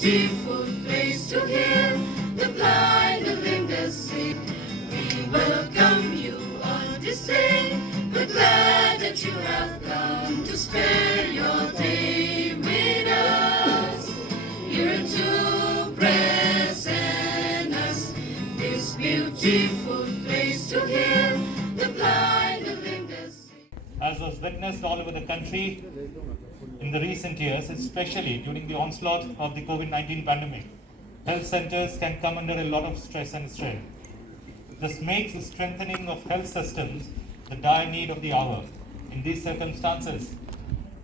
beautiful place to hear the blind, the lame, the sick. We welcome you on this day. We're glad that you have come to spare your day with us. Here to present us this beautiful place to hear the blind, the lame, the sick. As was witnessed all over the country in the recent years, especially during the onslaught of the COVID-19 pandemic, health centers can come under a lot of stress and strain. This makes the strengthening of health systems the dire need of the hour. In these circumstances,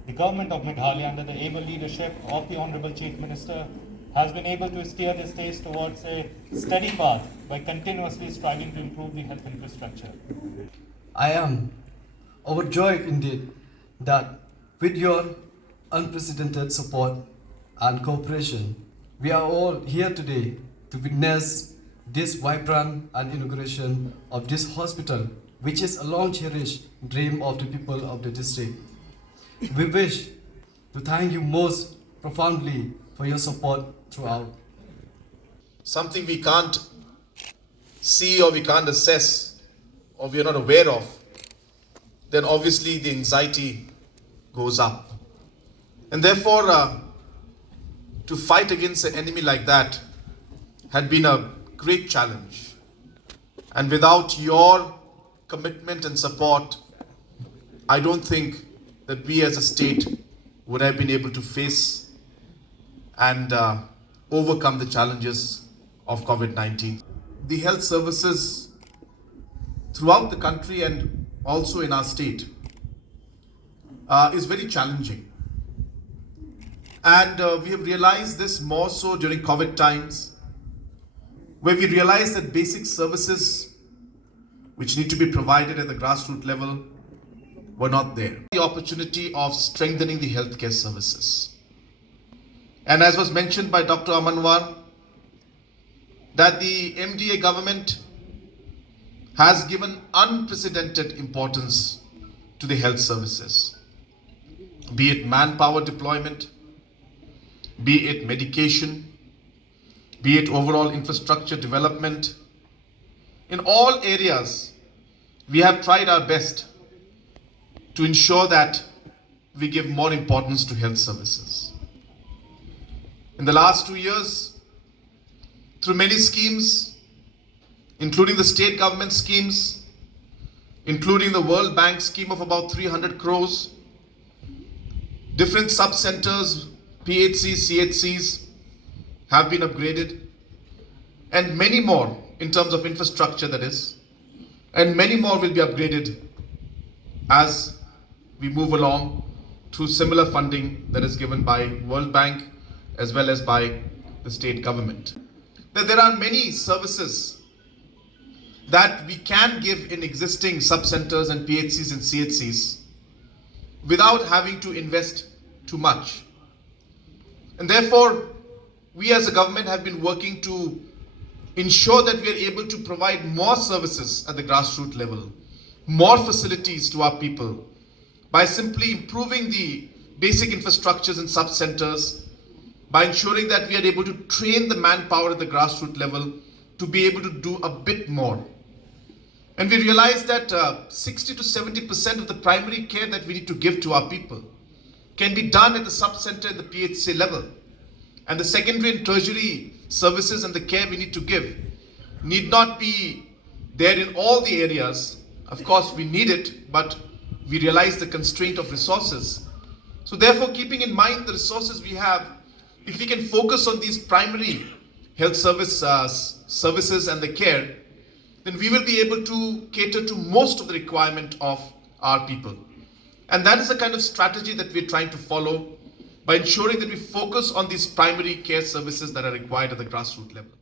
the government of Meghalaya, under the able leadership of the Honorable Chief Minister, has been able to steer the state towards a steady path by continuously striving to improve the health infrastructure. I am overjoyed indeed that with your unprecedented support and cooperation, we are all here today to witness this vibrant and inauguration of this hospital, which is a long-cherished dream of the people of the district. We wish to thank you most profoundly for your support throughout. Something we can't see or we can't assess or we are not aware of, then obviously the anxiety goes up. And therefore, to fight against an enemy like that had been a great challenge. And without your commitment and support, I don't think that we as a state would have been able to face and overcome the challenges of COVID-19. The health services throughout the country and also in our state is very challenging. And we have realized this more so during COVID times, where we realized that basic services which need to be provided at the grassroots level were not there. The opportunity of strengthening the healthcare services. And as was mentioned by Dr. Amanwar, that the MDA government has given unprecedented importance to the health services, be it manpower deployment, be it medication, be it overall infrastructure development. In all areas, we have tried our best to ensure that we give more importance to health services. In the last 2 years, through many schemes, including the state government schemes, including the World Bank scheme of about 300 crores, different sub-centers, PHCs, CHCs have been upgraded, and many more in terms of infrastructure, that is, and many more will be upgraded as we move along through similar funding that is given by World Bank as well as by the state government. That there are many services that we can give in existing sub-centers and PHCs and CHCs without having to invest too much. And therefore, we as a government have been working to ensure that we are able to provide more services at the grassroots level, more facilities to our people, by simply improving the basic infrastructures and sub-centers, by ensuring that we are able to train the manpower at the grassroots level to be able to do a bit more. And we realize that 60 to 70% of the primary care that we need to give to our people can be done at the sub-center and the PHC level. And the secondary and tertiary services and the care we need to give need not be there in all the areas. Of course, we need it, but we realize the constraint of resources. So therefore, keeping in mind the resources we have, if we can focus on these primary health services and the care, then we will be able to cater to most of the requirement of our people. And that is the kind of strategy that we're trying to follow by ensuring that we focus on these primary care services that are required at the grassroots level.